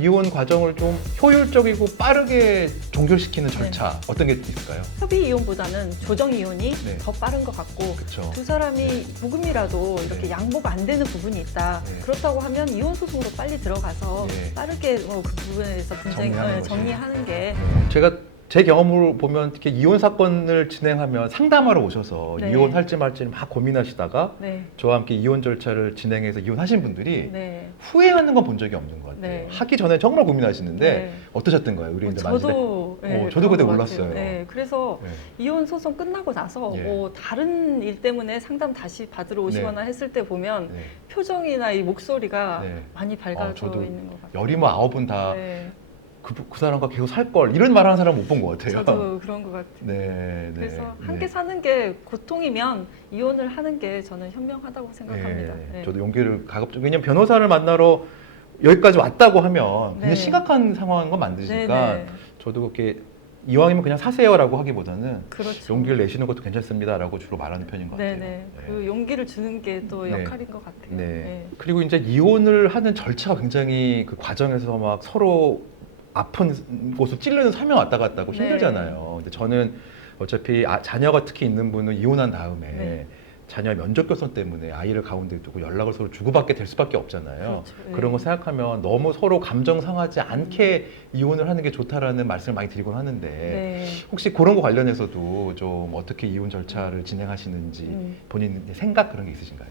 이혼 과정을 좀 효율적이고 빠르게 종결시키는 절차 어떤 게 있을까요? 협의 이혼보다는 조정 이혼이 네. 더 빠른 것 같고 그렇죠. 두 사람이 조금이라도 이렇게 네. 양보가 안 되는 부분이 있다. 네. 그렇다고 하면 이혼 소송으로 빨리 들어가서 네. 빠르게 그 부분에서 분쟁 정리하는 거지. 정리하는 게 제가 제 경험으로 보면 특히 이혼 사건을 진행하면 상담하러 오셔서 네. 이혼할지 말지 막 고민하시다가 네. 저와 함께 이혼 절차를 진행해서 이혼하신 분들이 네. 후회하는 건 본 적이 없는 것 같아요. 네. 하기 전에 정말 고민하시는데 네. 어떠셨던가요? 의뢰인들 많으실 때? 저도 저도 그때 그런 것 몰랐어요. 같아요. 네, 그래서 네. 이혼 소송 끝나고 나서 예. 뭐 다른 일 때문에 상담 다시 받으러 오시거나 했을 때 보면 네. 표정이나 이 목소리가 네. 많이 밝아져 저도 있는 것 같아요. 열이 뭐 아홉은 다 그 네, 사람과 계속 살 걸 이런 말 하는 사람 못 본 것 같아요. 저도 그런 것 같아요. 네, 네. 그래서 네. 함께 사는 게 고통이면 이혼을 하는 게 저는 현명하다고 생각합니다. 네. 네. 저도 용기를 가급적 왜냐면 변호사를 만나러 여기까지 왔다고 하면 굉장히 네. 심각한 상황인 건 만드시니까 네, 네. 저도 그렇게 이왕이면 그냥 사세요라고 하기보다는 그렇죠. 용기를 내시는 것도 괜찮습니다라고 주로 말하는 편인 것 같아요. 네네. 네. 그 용기를 주는 게 또 네. 역할인 것 같아요. 네. 그리고 이제 이혼을 하는 절차가 굉장히 그 과정에서 막 서로 아픈 곳을 찌르는 설명 왔다 갔다 하고 네. 힘들잖아요. 근데 저는 어차피 자녀가 특히 있는 분은 이혼한 다음에 네. 자녀 면접 교섭 때문에 아이를 가운데 두고 연락을 서로 주고받게 될 수밖에 없잖아요. 그렇죠. 네. 그런 거 생각하면 너무 서로 감정 상하지 않게 이혼을 하는 게 좋다라는 말씀을 많이 드리곤 하는데 네. 혹시 그런 거 관련해서도 좀 어떻게 이혼 절차를 진행하시는지 본인 생각 그런 게 있으신가요?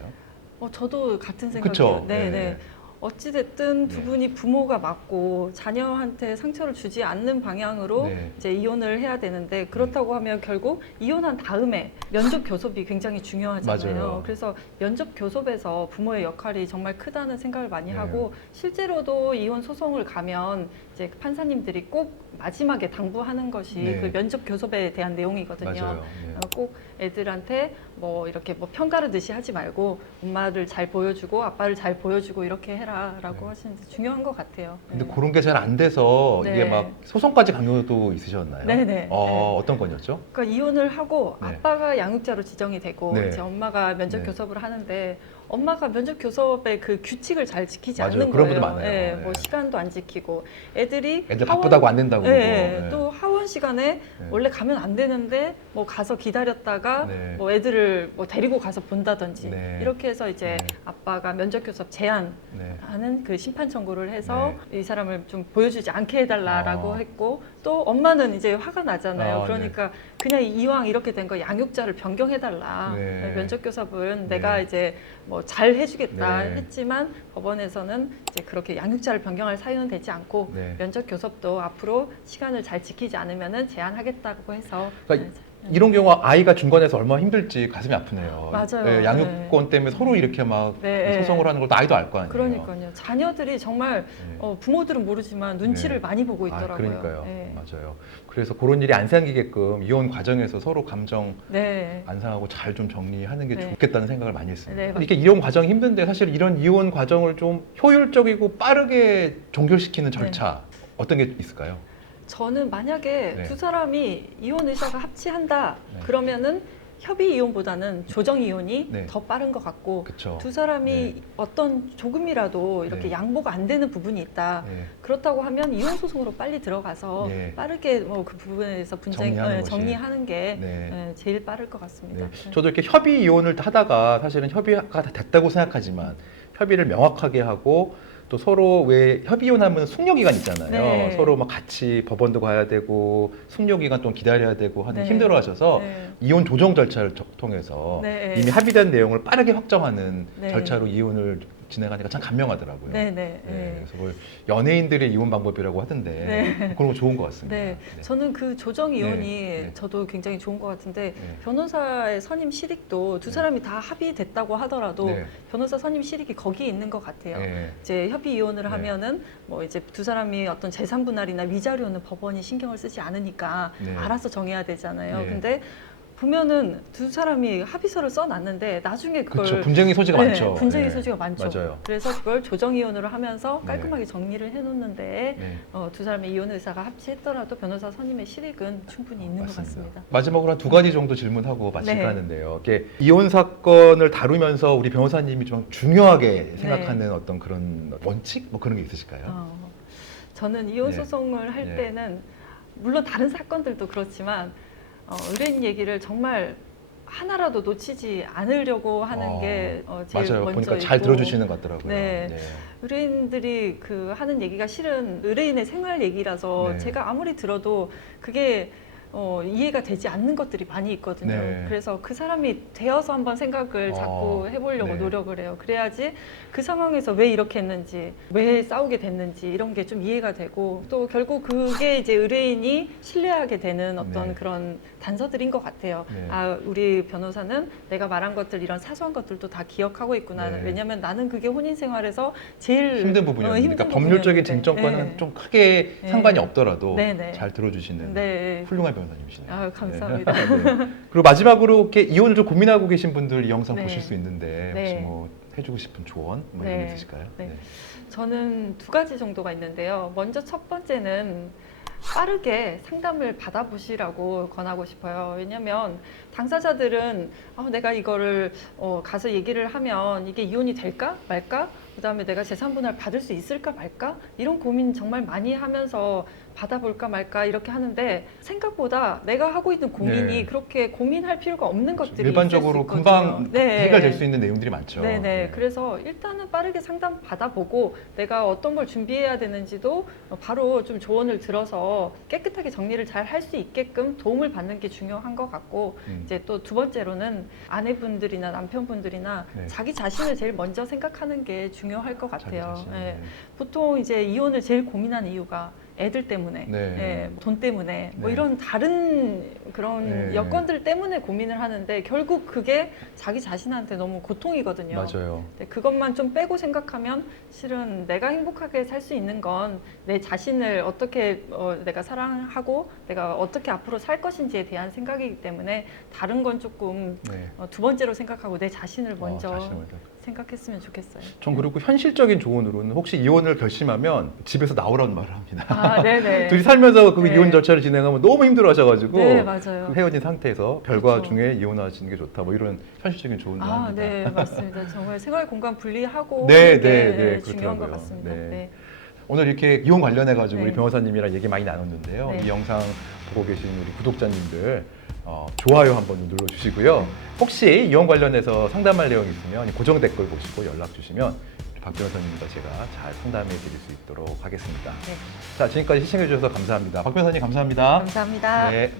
저도 같은 그쵸? 생각이에요. 네, 네. 네. 어찌됐든 두 네. 분이 부모가 맞고 자녀한테 상처를 주지 않는 방향으로 네. 이제 이혼을 해야 되는데 그렇다고 하면 결국 이혼한 다음에 면접 교섭이 굉장히 중요하잖아요. 맞아요. 그래서 면접 교섭에서 부모의 역할이 정말 크다는 생각을 많이 네. 하고 실제로도 이혼 소송을 가면 이제 판사님들이 꼭 마지막에 당부하는 것이 네. 그 면접 교섭에 대한 내용이거든요. 맞아요. 네. 꼭 애들한테 뭐 이렇게 뭐 편가르듯이 하지 말고 엄마를 잘 보여주고 아빠를 잘 보여주고 이렇게 해라라고 네. 하시는데 중요한 것 같아요. 근데 네. 그런 게 잘 안 돼서 네. 이게 막 소송까지 강요도 있으셨나요? 네네. 네. 어떤 건이었죠? 그러니까 이혼을 하고 네. 아빠가 양육자로 지정이 되고 네. 이제 엄마가 면접 네. 교섭을 하는데 엄마가 면접 교섭의 그 규칙을 잘 지키지 맞아요. 않는 그런 거예요. 분들 많아요. 네, 네. 뭐 시간도 안 지키고 애들이 애들 바쁘다고 안 된다고 네, 그러고. 네. 또 하원 시간에 네. 원래 가면 안 되는데 뭐 가서 기다렸다가 네. 뭐 애들을 뭐 데리고 가서 본다든지 네. 이렇게 해서 이제 네. 아빠가 면접 교섭 제한 네. 하는 그 심판 청구를 해서 이 사람을 좀 보여주지 않게 해달라라고 했고 또 엄마는 이제 화가 나잖아요. 그러니까 그냥 이왕 이렇게 된 거 양육자를 변경해달라. 네. 면접 교섭은 네. 내가 이제 뭐 잘 해주겠다 네. 했지만 법원에서는 이제 그렇게 양육자를 변경할 사유는 되지 않고 네. 면접 교섭도 앞으로 시간을 잘 지키지 않으면은 제한하겠다고 해서 그러니까 이런 경우 아이가 중간에서 얼마나 힘들지 가슴이 아프네요. 맞아요. 네, 양육권 때문에 서로 이렇게 막 네. 소송을 하는 것도 아이도 알 거 아니에요. 그러니까요. 자녀들이 정말 네. 부모들은 모르지만 눈치를 네. 많이 보고 있더라고요. 그러니까요. 네. 맞아요. 그래서 그런 일이 안 생기게끔 이혼 과정에서 서로 감정 네. 안 상하고 잘 좀 정리하는 게 네. 좋겠다는 생각을 많이 했습니다. 네, 이렇게 이혼 과정이 힘든데 사실 이런 이혼 과정을 좀 효율적이고 빠르게 종결시키는 절차 어떤 게 있을까요? 저는 만약에 네. 두 사람이 이혼 의사가 합치한다 네. 그러면은 협의 이혼보다는 조정 이혼이 네. 더 빠른 것 같고 그렇죠. 두 사람이 네. 어떤 조금이라도 이렇게 네. 양보가 안 되는 부분이 있다. 네. 그렇다고 하면 이혼 소송으로 빨리 들어가서 네. 빠르게 뭐 그 부분에서 분쟁 정리하는 것이. 정리하는 게 네. 제일 빠를 것 같습니다. 네. 저도 이렇게 협의 이혼을 하다가 사실은 협의가 다 됐다고 생각하지만 협의를 명확하게 하고 또 서로 왜 협의 이혼하면 숙려 기간 있잖아요. 네. 서로 막 같이 법원도 가야 되고 숙려 기간 동안 기다려야 되고 하는 네. 힘들어하셔서 네. 이혼 조정 절차를 통해서 네. 이미 합의된 내용을 빠르게 확정하는 네. 절차로 이혼을 진행하니까 참 감명하더라고요. 네, 네, 네, 네. 그래서 그걸 연예인들의 이혼 방법이라고 하던데 네. 그런 거 좋은 것 같습니다. 네, 저는 그 조정 이혼이 네, 네. 저도 굉장히 좋은 것 같은데 네. 변호사의 선임 실익도 두 네. 사람이 다 합의됐다고 하더라도 네. 변호사 선임 실익이 거기에 있는 것 같아요. 네. 이제 협의 이혼을 네. 하면은 뭐 이제 두 사람이 어떤 재산 분할이나 위자료는 법원이 신경을 쓰지 않으니까 네. 알아서 정해야 되잖아요. 네. 근데 보면은 두 사람이 합의서를 써놨는데 나중에 그걸 그렇죠. 분쟁의 소지가 네, 많죠. 분쟁의 네. 소지가 많죠. 맞아요. 그래서 그걸 조정 이혼으로 하면서 네. 깔끔하게 정리를 해놓는데 네. 두 사람의 이혼 의사가 합치했더라도 변호사 선임의 실익은 충분히 있는 것 같습니다. 마지막으로 한 두 가지 정도 질문하고 마칠까 네. 하는데요. 이게 이혼 사건을 다루면서 우리 변호사님이 좀 중요하게 생각하는 어떤 그런 원칙 뭐 그런 게 있으실까요? 저는 이혼 예. 소송을 할 예. 때는 물론 다른 사건들도 그렇지만 의뢰인 얘기를 정말 하나라도 놓치지 않으려고 하는 게 제일 맞아요. 먼저 보니까 잘 있고. 들어주시는 것 같더라고요. 네. 네. 의뢰인들이 그 하는 얘기가 실은 의뢰인의 생활 얘기라서 네. 제가 아무리 들어도 그게 이해가 되지 않는 것들이 많이 있거든요. 네. 그래서 그 사람이 되어서 한번 생각을 자꾸 해보려고 네. 노력을 해요. 그래야지 그 상황에서 왜 이렇게 했는지, 왜 싸우게 됐는지 이런 게 좀 이해가 되고 또 결국 그게 이제 의뢰인이 신뢰하게 되는 어떤 네. 그런 단서들인 것 같아요. 네. 아, 우리 변호사는 내가 말한 것들 이런 사소한 것들도 다 기억하고 있구나. 네. 왜냐하면 나는 그게 혼인 생활에서 제일 힘든 부분이었는데, 힘든 그러니까 법률적인 부분이었는데. 쟁점과는 네. 좀 크게 네. 상관이 없더라도 네, 네. 잘 들어주시는 네. 훌륭한 변호사님이시네요. 아, 감사합니다. 네. 네. 그리고 마지막으로 이렇게 이혼을 좀 고민하고 계신 분들 이 영상 네. 보실 수 있는데 혹시 네. 뭐 해주고 싶은 조언 뭐 네. 이런 게 있으실까요? 네. 저는 두 가지 정도가 있는데요. 먼저 첫 번째는 빠르게 상담을 받아보시라고 권하고 싶어요. 왜냐하면 당사자들은 내가 이거를 가서 얘기를 하면 이게 이혼이 될까 말까? 그다음에 내가 재산분할 받을 수 있을까 말까? 이런 고민 정말 많이 하면서 받아볼까 말까 이렇게 하는데 생각보다 내가 하고 있는 고민이 네. 그렇게 고민할 필요가 없는 것들이 일반적으로 있을 수 있거든요. 금방 네. 해결될 수 있는 내용들이 많죠. 네네. 네. 그래서 일단은 빠르게 상담 받아보고 내가 어떤 걸 준비해야 되는지도 바로 좀 조언을 들어서 깨끗하게 정리를 잘 할 수 있게끔 도움을 받는 게 중요한 것 같고 이제 또 두 번째로는 아내분들이나 남편분들이나 네. 자기 자신을 제일 먼저 생각하는 게 중요할 것 자기 같아요. 자신. 예. 네. 보통 이제 이혼을 제일 고민하는 이유가 애들 때문에, 네. 예, 돈 때문에, 뭐 네. 이런 다른 그런 네. 여건들 때문에 고민을 하는데 결국 그게 자기 자신한테 너무 고통이거든요. 맞아요. 네, 그것만 좀 빼고 생각하면 실은 내가 행복하게 살 수 있는 건 내 자신을 어떻게 내가 사랑하고 내가 어떻게 앞으로 살 것인지에 대한 생각이기 때문에 다른 건 조금 네. 두 번째로 생각하고 내 자신을 먼저 자신을 먼저. 생각했으면 좋겠어요. 전 그리고 현실적인 조언으로는 혹시 이혼을 결심하면 집에서 나오라는 말을 합니다. 아, 네네. 둘이 살면서 그 네. 이혼 절차를 진행하면 너무 힘들어하셔가지고 네, 맞아요. 그 헤어진 상태에서 별과 그렇죠. 중에 이혼하시는 게 좋다. 뭐 이런 현실적인 조언을 아, 합니다. 네, 맞습니다. 정말 생활 공간 분리하고 네, 하는 게 네, 네, 중요한 것 그렇더라고요. 같습니다. 네. 네. 오늘 이렇게 이혼 관련해가지고 네. 우리 변호사님이랑 얘기 많이 나눴는데요. 네. 이 영상 보고 계신 우리 구독자님들 좋아요 한번 눌러주시고요. 혹시 이혼 관련해서 상담할 내용 있으면 고정 댓글 보시고 연락 주시면 박 변호사님과 제가 잘 상담해 드릴 수 있도록 하겠습니다. 네. 자, 지금까지 시청해 주셔서 감사합니다. 박 변호사님 감사합니다. 감사합니다. 네.